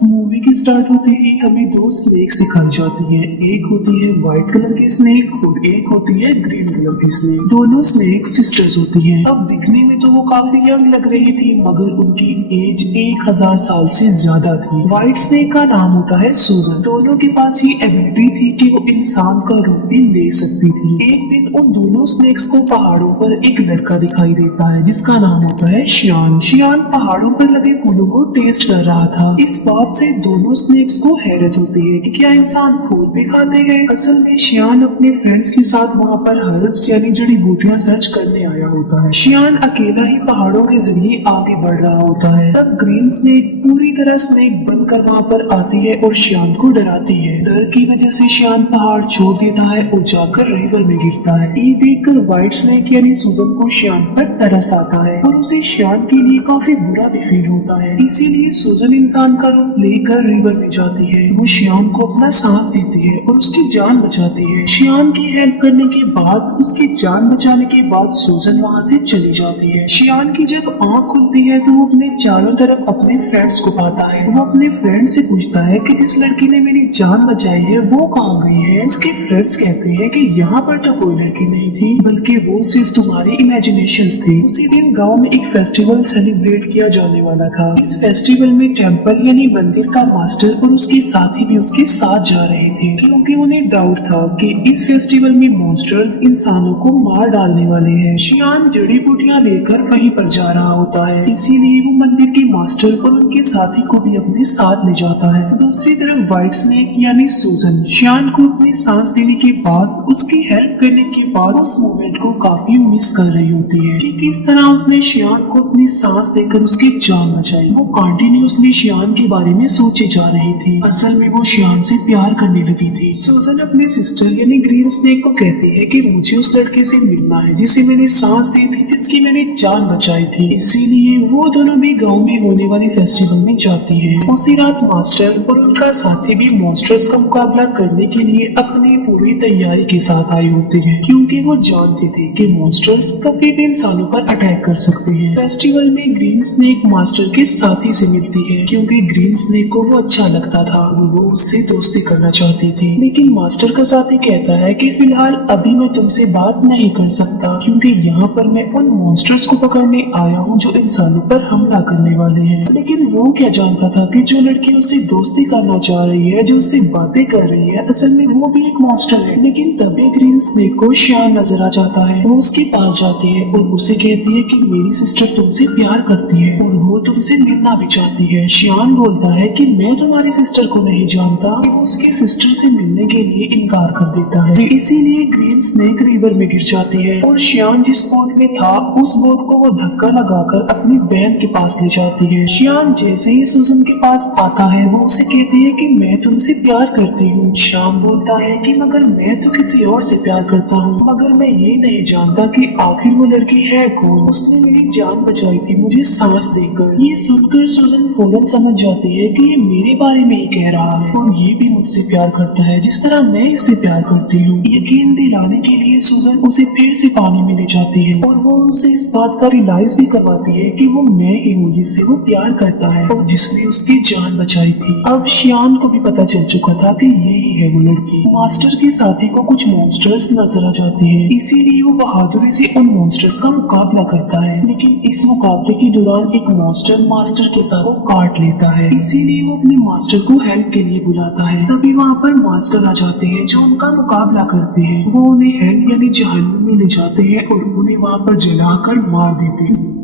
Movie की start होते ही हमें दो स्नेक्स दिखाई जाती हैं। एक होती है व्हाइट कलर की स्नेक और एक होती है ग्रीन कलर की स्नेक। दोनों स्नेक सिस्टर्स होती हैं। अब दिखने में तो वो काफी यंग लग रही थी, मगर उनकी एज 1000 साल से ज्यादा थी। व्हाइट स्नेक का नाम होता है सूजन। दोनों के पास ये एबिलिटी थी कि वो इंसान का रूप भी ले सकती थी। एक दिन उन दोनों स्नेक्स को पहाड़ों पर एक लड़का दिखाई देता है जिसका नाम होता है शियान। शियान पहाड़ों पर लगे फूलों को टेस्ट कर रहा था। इस बात से दोनों स्नेक्स को हैरत होती है कि क्या इंसान फूल भी खाते हैं। असल में शियान अपने फ्रेंड्स के साथ वहाँ पर हर्ब्स यानी जड़ी बूटियां सर्च करने आया होता है। शियान अकेला ही पहाड़ों के जरिए आगे बढ़ रहा होता है। तब ग्रीन स्नेक पूरी तरह स्नेक बनकर वहाँ पर आती है और शियान को डराती है। डर की वजह से शियान पहाड़ छोड़ देता है और जाकर रिवर में गिरता है। ये देखकर व्हाइट स्नेक यानी सूजन को शियान पर तरस आता है और उसे शियान के लिए काफी बुरा भी फील होता है। इसीलिए सूजन इंसान का रूप लेकर रिवर में जाती है। वो शियान को अपना सांस देती है और उसकी जान बचाती है। शियान की हेल्प करने के बाद, उसकी जान बचाने के बाद सूजन वहाँ से चली जाती है। शियान की जब आँख खुलती है तो वो अपने चारों तरफ अपने फ्रेंड्स को पाता है। वो अपने फ्रेंड से पूछता है कि जिस लड़की ने मेरी जान बचाई है वो कहाँ गई है। उसके फ्रेंड्स कहते हैं कि यहाँ पर तो कोई लड़की नहीं थी, बल्कि वो सिर्फ तुम्हारी इमेजिनेशंस थी। उसी दिन गाँव में एक फेस्टिवल सेलिब्रेट किया जाने वाला था। इस फेस्टिवल में टेम्पल यानी मंदिर का मास्टर और उसके साथी भी उसके साथ जा रहे थे, क्योंकि उन्हें डाउट था कि इस फेस्टिवल में मॉन्स्टर्स इंसानों को मार डालने वाले हैं। शियान जड़ी बूटियां लेकर वहीं पर जा रहा होता है, इसीलिए वो मंदिर के मास्टर और उनके साथी को भी अपने साथ ले जाता है। दूसरी तरफ व्हाइट स्नेक यानी सूजन शियान को अपनी सांस देने के बाद, उसकी हेल्प करने के बाद उस मोमेंट को काफी मिस कर रही होती है कि किस तरह उसने शियान को अपनी सांस देकर उसकी जान बचाई। वो कंटिन्यूअसली शियान के बारे में सोचे जा रही थी। असल में वो शियान से प्यार करने लगी थी। सूजन अपने सिस्टर यानी ग्रीन स्नेक को कहती है कि मुझे उस लड़के से मिलना है जिसे मैंने सांस दी थी, जिसकी मैंने जान बचाई थी। इसीलिए वो दोनों भी गांव में होने वाले फेस्टिवल में जाती हैं। उसी रात मास्टर और उनका साथी भी मॉन्स्टर्स का मुकाबला करने के लिए अपनी पूरी तैयारी के साथ आए होते हैं, क्योंकि वो जानते थे कि मॉन्स्टर्स कभी भी इंसानों पर अटैक कर सकते हैं। फेस्टिवल में ग्रीन स्नेक मास्टर के साथी से मिलती है, क्योंकि ग्रीन स्नेक को वो अच्छा लगता था और वो उससे दोस्ती करना चाहती थी। लेकिन मास्टर का साथी कहता है कि फिलहाल अभी मैं तुमसे बात नहीं कर सकता, क्योंकि यहाँ पर मैं उन मॉन्स्टर्स को पकड़ने आया हूँ जो इंसानों पर हमला करने वाले हैं। लेकिन वो क्या जानता था कि जो लड़की उससे दोस्ती करना चाह रही है, जो उससे बातें कर रही है, असल में वो भी एक मॉन्स्टर है। लेकिन तभी ग्रीन स्नेक को शियान नजर आ जाता है। वो उसके पास जाती है और उसे कहती है कि मेरी सिस्टर तुमसे प्यार करती है और वो तुमसे मिलना भी चाहती है। शियान बोलता है कि मैं तुम्हारी सिस्टर को नहीं जानता। वो उसके सिस्टर से मिलने के लिए इनकार कर देता है। इसीलिए ग्रीन स्नेक रिवर में गिर जाती है और शियान जिस बोट में था उस बोट को वो धक्का लगाकर अपनी बहन के पास ले जाती है। शियान जैसे ही सूजन के पास आता है वो उसे कहती है कि मैं तुमसे प्यार करती हूँ। शियान बोलता है कि मगर मैं तो किसी और से प्यार करता हूँ, मगर मैं ये नहीं जानता कि आखिर वो लड़की है कौन। उसने मेरी जान बचाई थी मुझे सांस देकर। ये सुनकर सूजन फौरन समझ जाती है कि ये मेरे बारे में ही कह रहा है और ये भी मुझसे प्यार करता है जिस तरह मैं इससे प्यार करती हूँ। यकीन दिलाने के लिए सूजन उसे फिर से पानी में ले जाती है और वो उसे इस बात का रियलाइज भी करवाती है कि वो मैं ही हूँ जिससे वो प्यार करता है और जिसने उसकी जान बचाई थी। अब शियान को भी पता चल चुका था कि यही है वो लड़की। मास्टर के साथी को कुछ मॉन्स्टर्स नजर आ जाते हैं, इसीलिए वो बहादुरी से उन मॉन्स्टर्स का मुकाबला करता है। लेकिन इस मुकाबले के दौरान एक मॉन्स्टर मास्टर के साथ काट लेता है, इसीलिए वो अपने मास्टर को हेल्प के लिए बुलाता है। तभी वहाँ पर मास्टर आ जाते हैं जो उनका मुकाबला करते हैं। वो उन्हें हेल यानी जहन्नुम में ले जाते हैं और उन्हें वहाँ पर जलाकर मार देते हैं।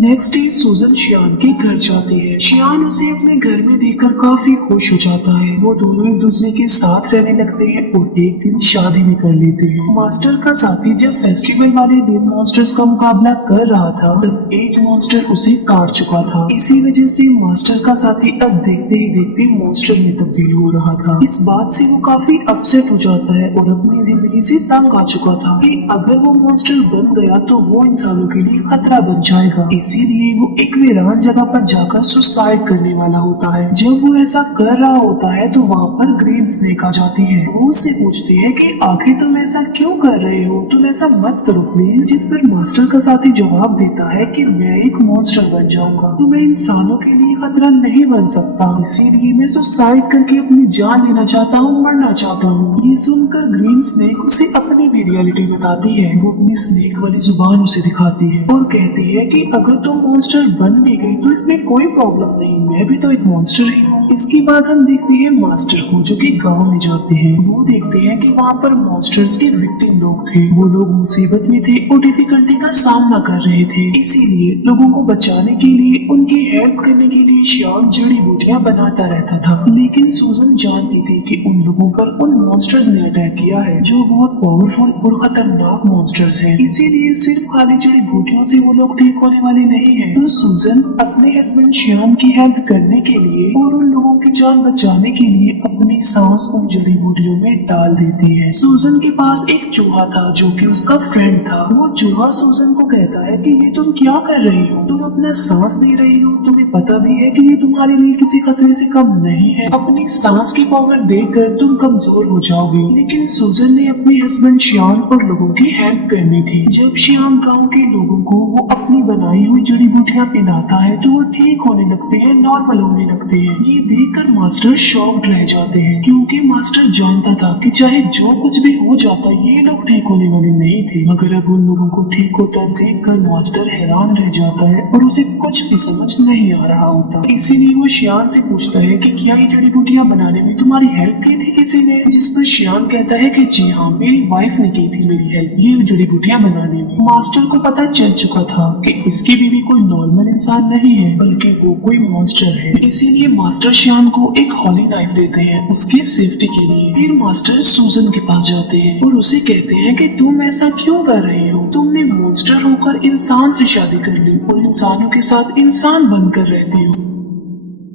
नेक्स्ट डे सूजन शियान के घर जाती है। शियान उसे अपने घर में देखकर काफी खुश हो जाता है। वो दोनों एक दूसरे के साथ रहने लगते हैं और एक दिन शादी भी कर लेते हैं। मास्टर का साथी जब फेस्टिवल वाले दिन मॉन्स्टर्स का मुकाबला कर रहा था तब एक मॉन्स्टर उसे काट चुका था। इसी वजह से मास्टर का साथी अब देखते ही देखते मॉन्स्टर में तब्दील हो रहा था। इस बात से वो काफी अपसेट हो जाता है और अपनी जिंदगी से तंग आ चुका था कि अगर वो मॉन्स्टर बन गया तो वो इंसानों के लिए खतरा बन जाएगा। इसीलिए वो एक वीरान जगह पर जाकर सुसाइड करने वाला होता है। जब वो ऐसा कर रहा होता है तो वहाँ पर ग्रीन स्नेक आ जाती है। वो उससे पूछती है कि आखिर तुम ऐसा क्यों कर रहे हो, तुम ऐसा मत करो प्लीज। जिस पर मास्टर का साथी जवाब देता है कि मैं एक मॉन्स्टर बन जाऊंगा तो मैं इंसानों के लिए खतरा नहीं बन सकता, इसीलिए मैं सुसाइड करके अपनी जान लेना चाहता हूँ, मरना चाहता हूँ। ये सुनकर ग्रीन स्नेक उसे अपनी भी रियलिटी बताती है। वो अपनी स्नेक वाली जुबान उसे दिखाती है और कहती है कि अगर तुम मॉन्स्टर बन भी गई तो इसमें कोई प्रॉब्लम नहीं, मैं भी तो एक मॉन्स्टर ही हूँ। इसके बाद हम देखते हैं मास्टर को जो कि गांव में जाते हैं। वो देखते हैं कि वहाँ पर मॉन्स्टर्स के विक्टिम लोग थे। वो लोग मुसीबत में थे और डिफिकल्टी का सामना कर रहे थे, इसीलिए लोगों को बचाने के लिए, उनकी हेल्प करने के लिए श्याम जड़ी बूटियाँ बनाता रहता था। लेकिन सूजन जानती थी कि उन लोगों पर उन मॉन्स्टर्स ने अटैक किया है जो बहुत पावरफुल और खतरनाक मॉन्स्टर्स हैं। इसीलिए सिर्फ खाली जड़ी बूटियों से वो लोग ठीक होने वाले नहीं हैं। तो सूजन अपने हस्बैंड श्याम की हेल्प करने के लिए और उन लोगों की जान बचाने के लिए अपनी सांस उन जड़ी बूटियों में डाल देती है। सूजन के पास एक चूहा था जो कि उसका फ्रेंड था। वो चूहा सूजन को कहता है कि ये तुम क्या कर रही हो, तुम अपना सांस दे रही हो, तुम्हें पता भी है कि ये तुम्हारे लिए किसी खतरे से कम नहीं है, अपनी सांस की पावर देकर तुम कमजोर हो जाओगे। लेकिन सूजन ने अपने हस्बैंड श्याम और लोगों की हेल्प करनी थी। जब श्याम गांव के लोगों को वो अपनी बनाई हुई जड़ी बूटियाँ पिलाता है तो वो ठीक होने लगते हैं, नॉर्मल होने लगते हैं। ये देखकर मास्टर शॉक्ड रह जाते हैं क्योंकि मास्टर जानता था कि चाहे जो कुछ भी हो जाता ये लोग ठीक होने वाले नहीं थे। मगर अब उन लोगों को ठीक होता देखकर मास्टर हैरान रह जाता है और उसे कुछ भी समझ नहीं आ रहा होता। इसीलिए वो श्याम से पूछता है कि क्या ये जड़ी बूटियाँ बनाने में तुम्हारी हेल्प की थी किसी ने? जिस पर श्याम कहता है कि जी हाँ, मेरी वाइफ ने की थी मेरी हेल्प ये जड़ी बूटियाँ बनाने में। मास्टर को पता चल चुका था कि इसकी बीवी कोई नॉर्मल इंसान नहीं है बल्कि वो कोई मॉन्स्टर है। इसीलिए मास्टर श्याम को एक हॉली नाइफ देते हैं उसकी सेफ्टी के लिए। फिर मास्टर सूजन के पास जाते हैं और उसे कहते हैं कि तुम ऐसा क्यों कर रही हो, तुमने मॉन्स्टर होकर इंसान से शादी कर ली और इंसानों के साथ इंसान बनकर रहती हो।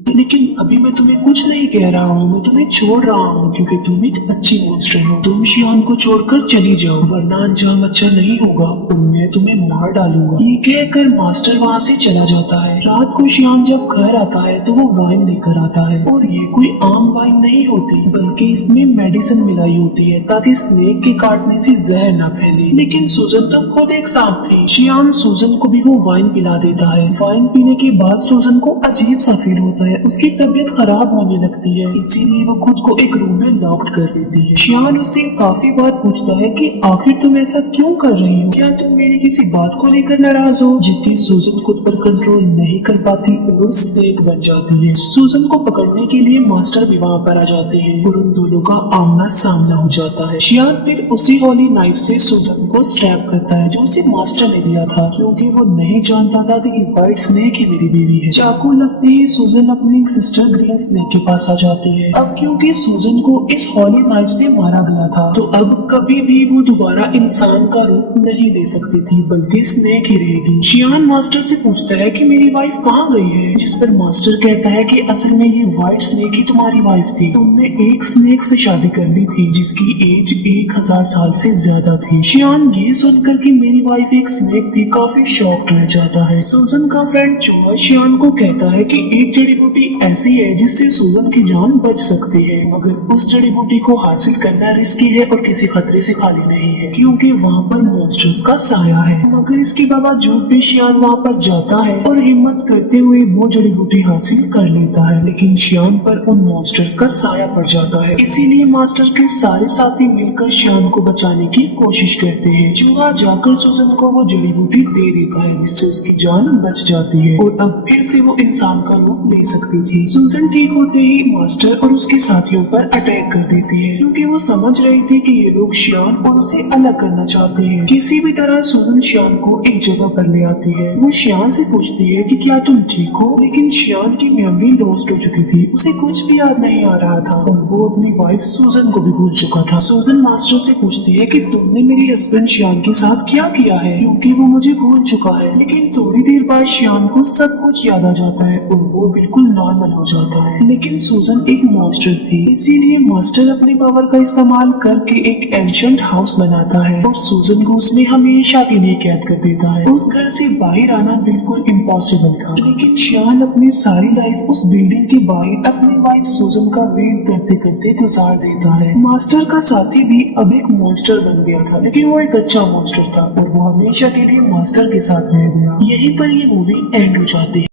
लेकिन अभी मैं तुम्हें कुछ नहीं कह रहा हूँ, मैं तुम्हें छोड़ रहा हूँ क्योंकि तुम एक अच्छी मॉन्स्टर हो। तुम श्याम को छोड़कर चली जाओ वरना अंजाम अच्छा नहीं होगा और मैं तुम्हें मार डालूंगा। ये कहकर मास्टर वहाँ से चला जाता है। रात को श्याम जब घर आता है तो वो वाइन लेकर आता है और ये कोई आम वाइन नहीं होती बल्कि इसमें मेडिसिन मिलाई होती है ताकि स्नेक के काटने से जहर न फैले। लेकिन सूजन तो खुद एक सांप थी। श्याम सूजन को भी वो वाइन पिला देता है। वाइन पीने के बाद सूजन को अजीब सा फील होता है, उसकी तबीयत खराब होने लगती है, इसीलिए वो खुद को एक रूम में लॉक्ड कर लेती है। श्याम उससे काफी बार पूछता है कि आखिर तुम ऐसा क्यों कर रही हो, क्या तुम मेरी किसी बात को लेकर नाराज हो? जितनी सूजन खुद पर कंट्रोल नहीं कर पाती और स्नेक बन जाती है। सूजन को पकड़ने के लिए मास्टर भी वहाँ पर आ जाते हैं और उन दोनों का आमना सामना हो जाता है। श्याम फिर उसी हॉली नाइफ से सूजन को स्टैब करता है जो उसे मास्टर ने दिया था क्योंकि वो नहीं जानता था कि व्हाइट स्नेक ही मेरी बीवी है। चाकू लगते ही सूजन अपनी सिस्टर ग्रीन स्नेक के पास आ जाती है। अब क्योंकि सूजन को इस हॉली नाइफ से मारा गया था तो अब कभी भी वो दोबारा इंसान का रूप नहीं ले सकती थी बल्कि स्नेक ही रहेगी। श्याम मास्टर से पूछता है कि मेरी वाइफ कहाँ गई है? जिस पर मास्टर कहता है कि असल में ये व्हाइट स्नेक ही तुम्हारी वाइफ थी, तुमने एक स्नेक से शादी कर ली थी जिसकी एज 1000 साल से ज्यादा थी। श्याम ये सुनकर कि मेरी वाइफ एक स्नेक थी काफी शॉक्ड रह जाता है। सूजन का फ्रेंड चूहा श्याम को कहता है कि एक जड़ी बूटी ऐसी है जिससे सूजन की जान बच सकती है मगर उस जड़ी बूटी को हासिल करना रिस्की है और किसी खतरे से खाली नहीं है क्योंकि वहाँ पर मॉन्स्टर्स का साया है। मगर इसके बावजूद भी श्याम वहाँ पर जाता है और हिम्मत करते हुए वो जड़ी बूटी हासिल कर लेता है लेकिन श्याम पर उन मॉन्स्टर्स का साया पड़ जाता है। इसीलिए मास्टर के सारे साथी मिलकर श्याम को बचाने की कोशिश करते हैं। चूहा जाकर सूजन को वो जड़ी बूटी दे देता है जिससे उसकी जान बच जाती है और अब फिर से वो इंसान का रूप ले सकती थी। सूजन ठीक होते ही मास्टर और उसके साथियों पर अटैक कर देती है क्योंकि वो समझ रही थी कि ये लोग श्याम और उसे अलग करना चाहते हैं। किसी भी तरह सूजन श्याम को एक जगह पर ले आती है। वो श्याम से पूछती है कि क्या तुम ठीक हो? लेकिन श्याम की मेमोरी लॉस्ट हो चुकी थी, उसे कुछ भी याद नहीं आ रहा था और वो अपनी वाइफ सूजन को भी भूल चुका था। सूजन मास्टर से पूछती है कि तुमने मेरे हस्बैंड श्याम के साथ क्या किया है क्योंकि वो मुझे भूल चुका है। लेकिन थोड़ी देर बाद श्याम को सब कुछ याद आ जाता है और वो बिल्कुल नॉर्मल हो जाता है। लेकिन सूजन एक मॉन्स्टर थी, इसीलिए मास्टर अपनी पावर का इस्तेमाल करके एक एंशिएंट हाउस बनाता है और सूजन को उसमें हमेशा के लिए कैद कर देता है। उस घर से बाहर आना बिल्कुल इम्पॉसिबल था, लेकिन श्यान अपनी सारी लाइफ उस बिल्डिंग के बाहर अपनी वाइफ सूजन का वेट करते करते गुजार देता है। मास्टर का साथी भी अब एक मॉन्स्टर बन गया था, लेकिन वो एक अच्छा मॉन्स्टर था और वो हमेशा के लिए मास्टर के साथ रह गया। यहीं पर ये मूवी एंड हो जाती है।